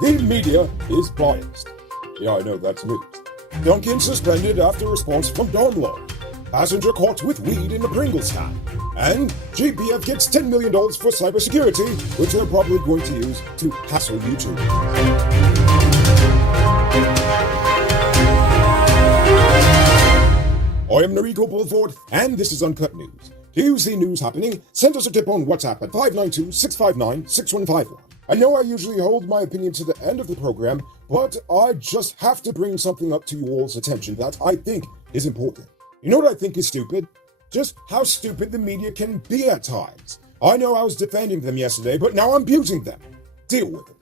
The media is biased. Yeah, I know, that's news. Duncan suspended after response from Domlo. Passenger caught with weed in a Pringles can. And GPF gets $10 million for cybersecurity, which they're probably going to use to hassle YouTube. I am Noriko Bulford, and this is Uncut News. To see news happening, send us a tip on WhatsApp at 592-659-6151. I know I usually hold my opinion to the end of the program, but I just have to bring something up to you all's attention that I think is important. You know what I think is stupid? Just how stupid the media can be at times. I know I was defending them yesterday, but now I'm abusing them. Deal with it.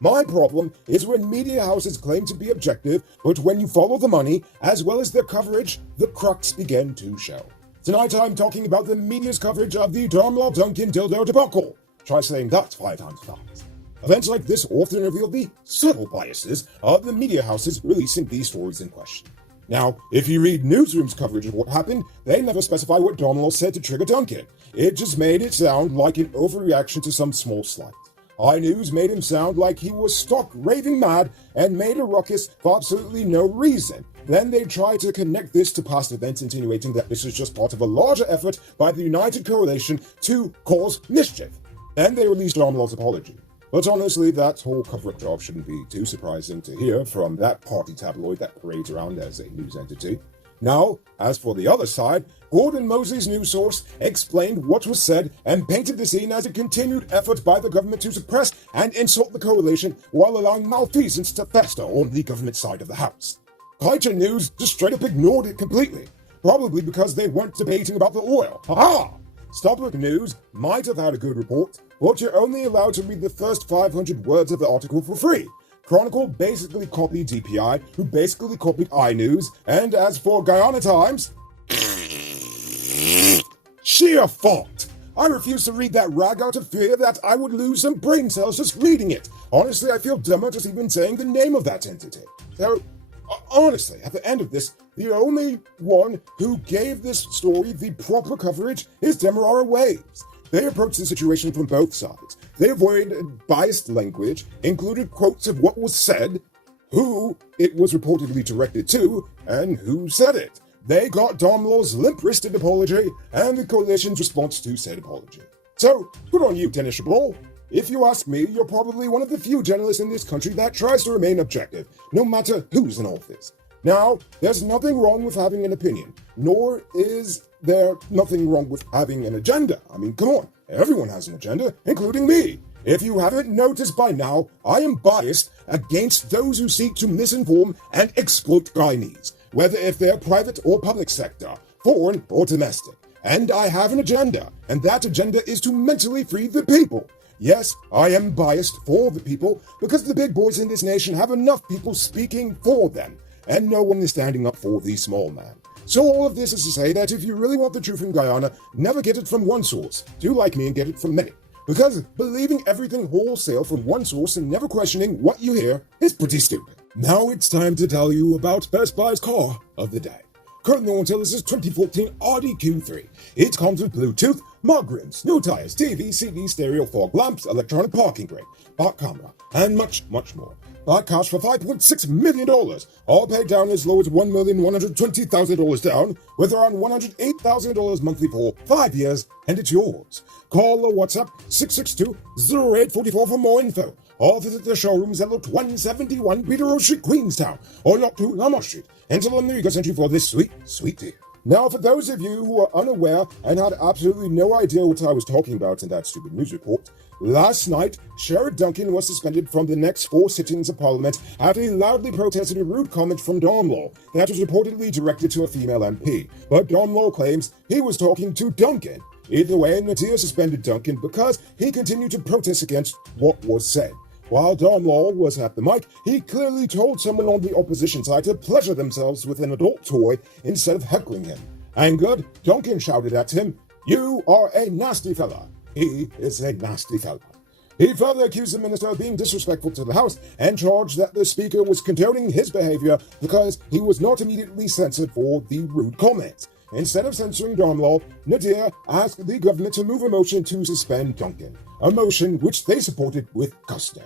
My problem is when media houses claim to be objective, but when you follow the money, as well as their coverage, the crux begin to show. Tonight I'm talking about the media's coverage of the Darmlaw Duncan dildo debacle. Try saying that 5 times fast. Events like this often reveal the subtle biases of the media houses releasing these stories in question. Now, if you read Newsroom's coverage of what happened, they never specify what Darmlaw said to trigger Duncan. It just made it sound like an overreaction to some small slight. iNews made him sound like he was stark raving mad and made a ruckus for absolutely no reason. Then they tried to connect this to past events, insinuating that this is just part of a larger effort by the United Coalition to cause mischief. Then they released Darmlaw's apology. But honestly, that whole cover-up job shouldn't be too surprising to hear from that party tabloid that parades around as a news entity. Now, as for the other side, Gordon Mosley's News Source explained what was said and painted the scene as a continued effort by the government to suppress and insult the coalition while allowing malfeasance to fester on the government side of the house. Culture News just straight up ignored it completely, probably because they weren't debating about the oil. Ha-ha! Stopbook News might have had a good report, but you're only allowed to read the first 500 words of the article for free. Chronicle basically copied DPI, who basically copied iNews, and as for Guyana Times, sheer fault. I refuse to read that rag out of fear that I would lose some brain cells just reading it. Honestly, I feel dumber just even saying the name of that entity. So, honestly, at the end of this, the only one who gave this story the proper coverage is Demerara Waves. They approached the situation from both sides. They avoided biased language, included quotes of what was said, who it was reportedly directed to, and who said it. They got Darmlaw's limp-wristed apology and the coalition's response to said apology. So, good on you, Dennis Chabot. If you ask me, you're probably one of the few journalists in this country that tries to remain objective, no matter who's in office. Now, there's nothing wrong with having an opinion, nor is there nothing wrong with having an agenda. I mean, come on, everyone has an agenda, including me. If you haven't noticed by now, I am biased against those who seek to misinform and exploit Guyanese, whether if they're private or public sector, foreign or domestic. And I have an agenda, and that agenda is to mentally free the people. Yes, I am biased for the people because the big boys in this nation have enough people speaking for them, and no one is standing up for the small man. So all of this is to say that if you really want the truth from Guyana, never get it from one source. Do like me and get it from many. Because believing everything wholesale from one source and never questioning what you hear is pretty stupid. Now it's time to tell you about Best Buy's car of the day. Currently on sale is this 2014 Audi Q3. It comes with Bluetooth, mug rims, new tires, TV, CD, stereo, fog lamps, electronic parking brake, park camera, and much, much more. Buy cash for $5.6 million, all paid down as low as $1,120,000 down, with around $108,000 monthly for 5 years, and it's yours. Call or WhatsApp 662-0844 for more info, or visit the showrooms at Lot 171 Peter Street, Queenstown, or Lot 2 Lamar Street, and tell them that you got sent you for this sweet, sweet deal. Now, for those of you who are unaware and had absolutely no idea what I was talking about in that stupid news report, last night, Sherrod Duncan was suspended from the next 4 sittings of Parliament after he loudly protested a rude comment from Darmlaw that was reportedly directed to a female MP. But Darmlaw claims he was talking to Duncan. Either way, Nadir suspended Duncan because he continued to protest against what was said. While Darmlaw was at the mic, he clearly told someone on the opposition side to pleasure themselves with an adult toy instead of heckling him. Angered, Duncan shouted at him, "You are a nasty fella." He is a nasty fella. He further accused the minister of being disrespectful to the House and charged that the speaker was condoning his behavior because he was not immediately censored for the rude comments. Instead of censoring Darmlaw, Nadir asked the government to move a motion to suspend Duncan, a motion which they supported with gusto.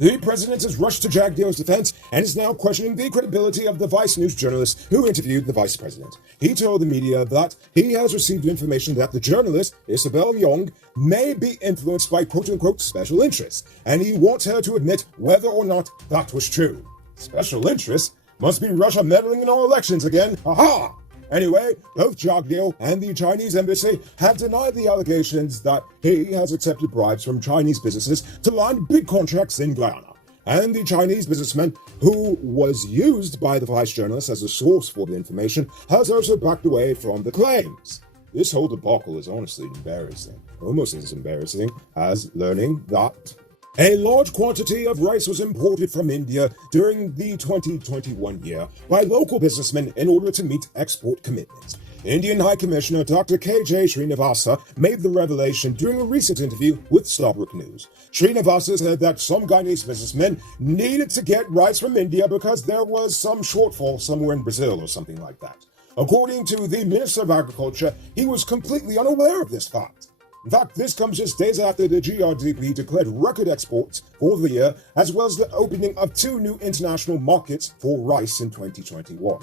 The president has rushed to Jagdeo's defense and is now questioning the credibility of the Vice News journalist who interviewed the vice president. He told the media that he has received information that the journalist, Isabel Young, may be influenced by quote-unquote special interests, and he wants her to admit whether or not that was true. Special interests? Must be Russia meddling in our elections again. Ha-ha! Anyway, both Jagdeo and the Chinese embassy have denied the allegations that he has accepted bribes from Chinese businesses to land big contracts in Guyana. And the Chinese businessman, who was used by the vice journalist as a source for the information, has also backed away from the claims. This whole debacle is honestly embarrassing. Almost as embarrassing as learning that a large quantity of rice was imported from India during the 2021 year by local businessmen in order to meet export commitments. Indian High Commissioner Dr. K.J. Srinivasa made the revelation during a recent interview with Starbuck News. Srinivasa said that some Guyanese businessmen needed to get rice from India because there was some shortfall somewhere in Brazil or something like that. According to the Minister of Agriculture, he was completely unaware of this fact. In fact, this comes just days after the GRDP declared record exports for the year, as well as the opening of 2 new international markets for rice in 2021.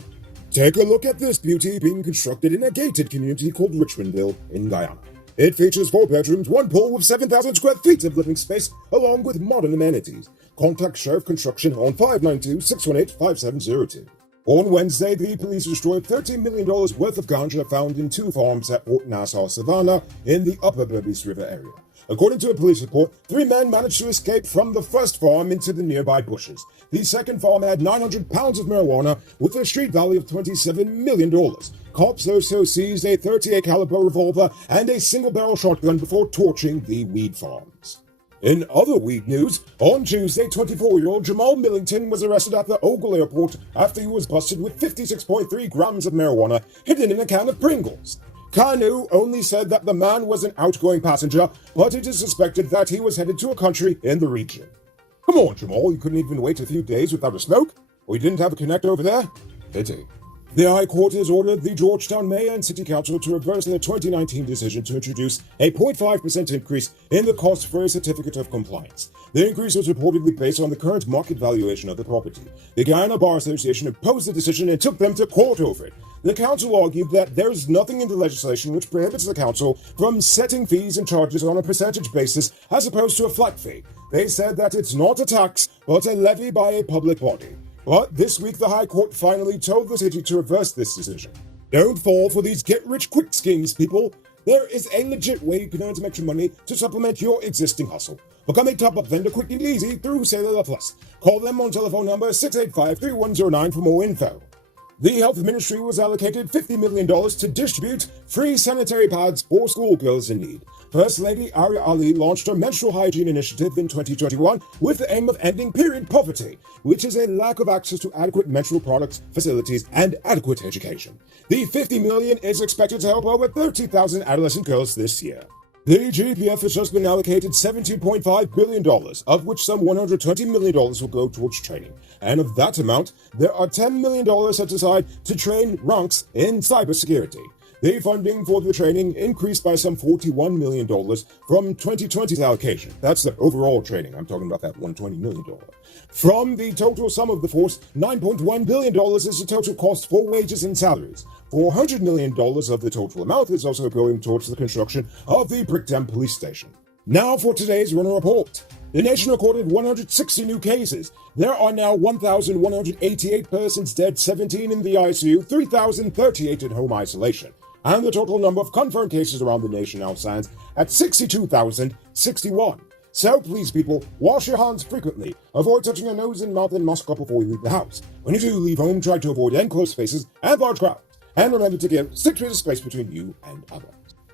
Take a look at this beauty being constructed in a gated community called Richmondville in Guyana. It features 4 bedrooms, 1 pool with 7,000 square feet of living space, along with modern amenities. Contact Sheriff Construction on 592-618-5702. On Wednesday, the police destroyed $13 million worth of ganja found in 2 farms at Port Nassau Savannah in the Upper Berbice River area. According to a police report, 3 men managed to escape from the first farm into the nearby bushes. The second farm had 900 pounds of marijuana with a street value of $27 million. Cops also seized a .38 caliber revolver and a single-barrel shotgun before torching the weed farms. In other weed news, on Tuesday, 24-year-old Jamal Millington was arrested at the Ogle Airport after he was busted with 56.3 grams of marijuana hidden in a can of Pringles. Kanu only said that the man was an outgoing passenger, but it is suspected that he was headed to a country in the region. Come on, Jamal, you couldn't even wait a few days without a smoke? Or you didn't have a connect over there? Pity. The High Court has ordered the Georgetown Mayor and City Council to reverse their 2019 decision to introduce a 0.5% increase in the cost for a certificate of compliance. The increase was reportedly based on the current market valuation of the property. The Guyana Bar Association opposed the decision and took them to court over it. The council argued that there is nothing in the legislation which prohibits the council from setting fees and charges on a percentage basis as opposed to a flat fee. They said that it's not a tax, but a levy by a public body. But this week, the High Court finally told the city to reverse this decision. Don't fall for these get-rich-quick schemes, people. There is a legit way you can earn some extra money to supplement your existing hustle. Become a top-up vendor quick and easy through Cellular Plus. Call them on telephone number 685-3109 for more info. The Health Ministry was allocated $50 million to distribute free sanitary pads for schoolgirls in need. First Lady Arya Ali launched her menstrual hygiene initiative in 2021 with the aim of ending period poverty, which is a lack of access to adequate menstrual products, facilities, and adequate education. The $50 million is expected to help over 30,000 adolescent girls this year. The GPF has just been allocated $17.5 billion, of which some $120 million will go towards training. And of that amount, there are $10 million set aside to train ranks in cybersecurity. The funding for the training increased by some $41 million from 2020's allocation. That's the overall training. I'm talking about that $120 million. From the total sum of the force, $9.1 billion is the total cost for wages and salaries. $400 million of the total amount is also going towards the construction of the Brickdam police station. Now for today's Runner Report. The nation recorded 160 new cases. There are now 1,188 persons dead, 17 in the ICU, 3,038 in home isolation. And the total number of confirmed cases around the nation now stands at 62,061. So please, people, wash your hands frequently. Avoid touching your nose and mouth and mask up before you leave the house. When you do leave home, try to avoid enclosed spaces and large crowds. And remember to give 6 feet of space between you and others.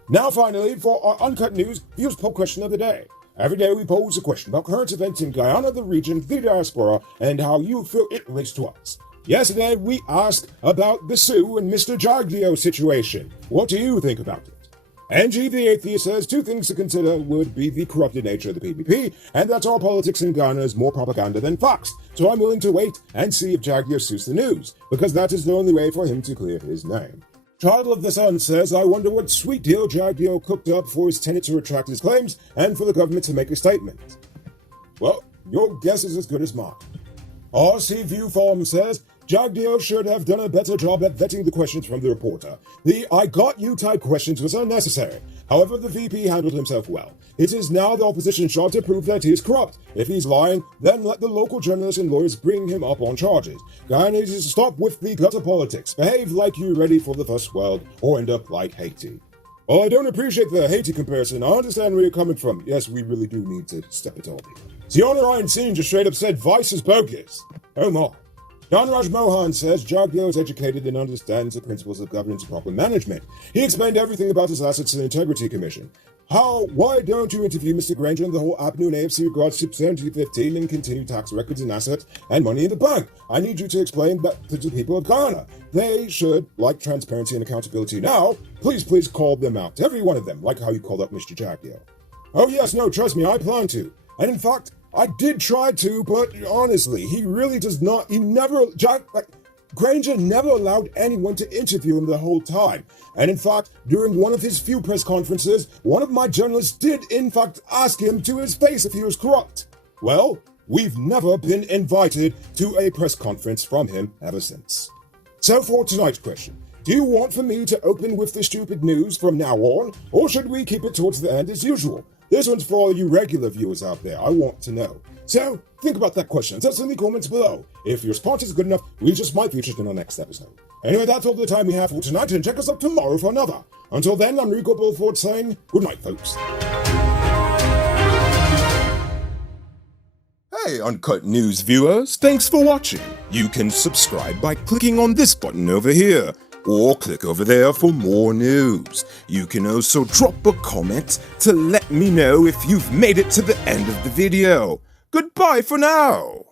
Now finally, for our Uncut News Views Poll question of the day. Every day we pose a question about current events in Guyana, the region, the diaspora, and how you feel it relates to us. Yesterday, we asked about the Sioux and Mr. Jagdeo situation. What do you think about it? Angie the Atheist says 2 things to consider would be the corrupted nature of the PPP, and that our politics in Ghana is more propaganda than facts. So I'm willing to wait and see if Jagdeo suits the news, because that is the only way for him to clear his name. Child of the Sun says, I wonder what sweet deal Jagdeo cooked up for his tenant to retract his claims and for the government to make a statement. Well, Your guess is as good as mine. RC View Farm says, Jagdeo should have done a better job at vetting the questions from the reporter. The I got you type questions was unnecessary. However, the VP handled himself well. It is now the opposition's job to prove that he is corrupt. If he's lying, then let the local journalists and lawyers bring him up on charges. Guyana needs to stop with the gutter politics. Behave like you're ready for the first world, or end up like Haiti. Well, I don't appreciate the Haiti comparison. I understand where you're coming from. Yes, we really do need to step it up. Tiana Ryan Singh just straight up said Vice is bogus. Oh my. Dhanraj Mohan says Jagdeo is educated and understands the principles of governance and proper management. He explained everything about his assets to the Integrity Commission. Why don't you interview Mr. Granger and the whole Avenue and AFC regards to 2015 and continue tax records and assets and money in the bank? I need you to explain that to the people of Ghana. They should like transparency and accountability. Now, please call them out. Every one of them, like how you called out Mr. Jagdeo. Oh yes, no, trust me, I plan to. And in fact, I did try to, but honestly, he really does not, Granger never allowed anyone to interview him the whole time. And in fact, during one of his few press conferences, one of my journalists did in fact ask him to his face if he was corrupt. Well, we've never been invited to a press conference from him ever since. So for tonight's question, do you want for me to open with the stupid news from now on, or should we keep it towards the end as usual? This one's for all you regular viewers out there. I want to know. So, think about that question. Tell us in the comments below. If your response is good enough, we just might feature it in our next episode. Anyway, that's all the time we have for tonight, and check us out tomorrow for another. Until then, I'm Rico Bulford saying good night, folks. Hey, Uncut News viewers, thanks for watching. You can subscribe by clicking on this button over here, or click over there for more news. You can also drop a comment to let me know if you've made it to the end of the video. Goodbye for now.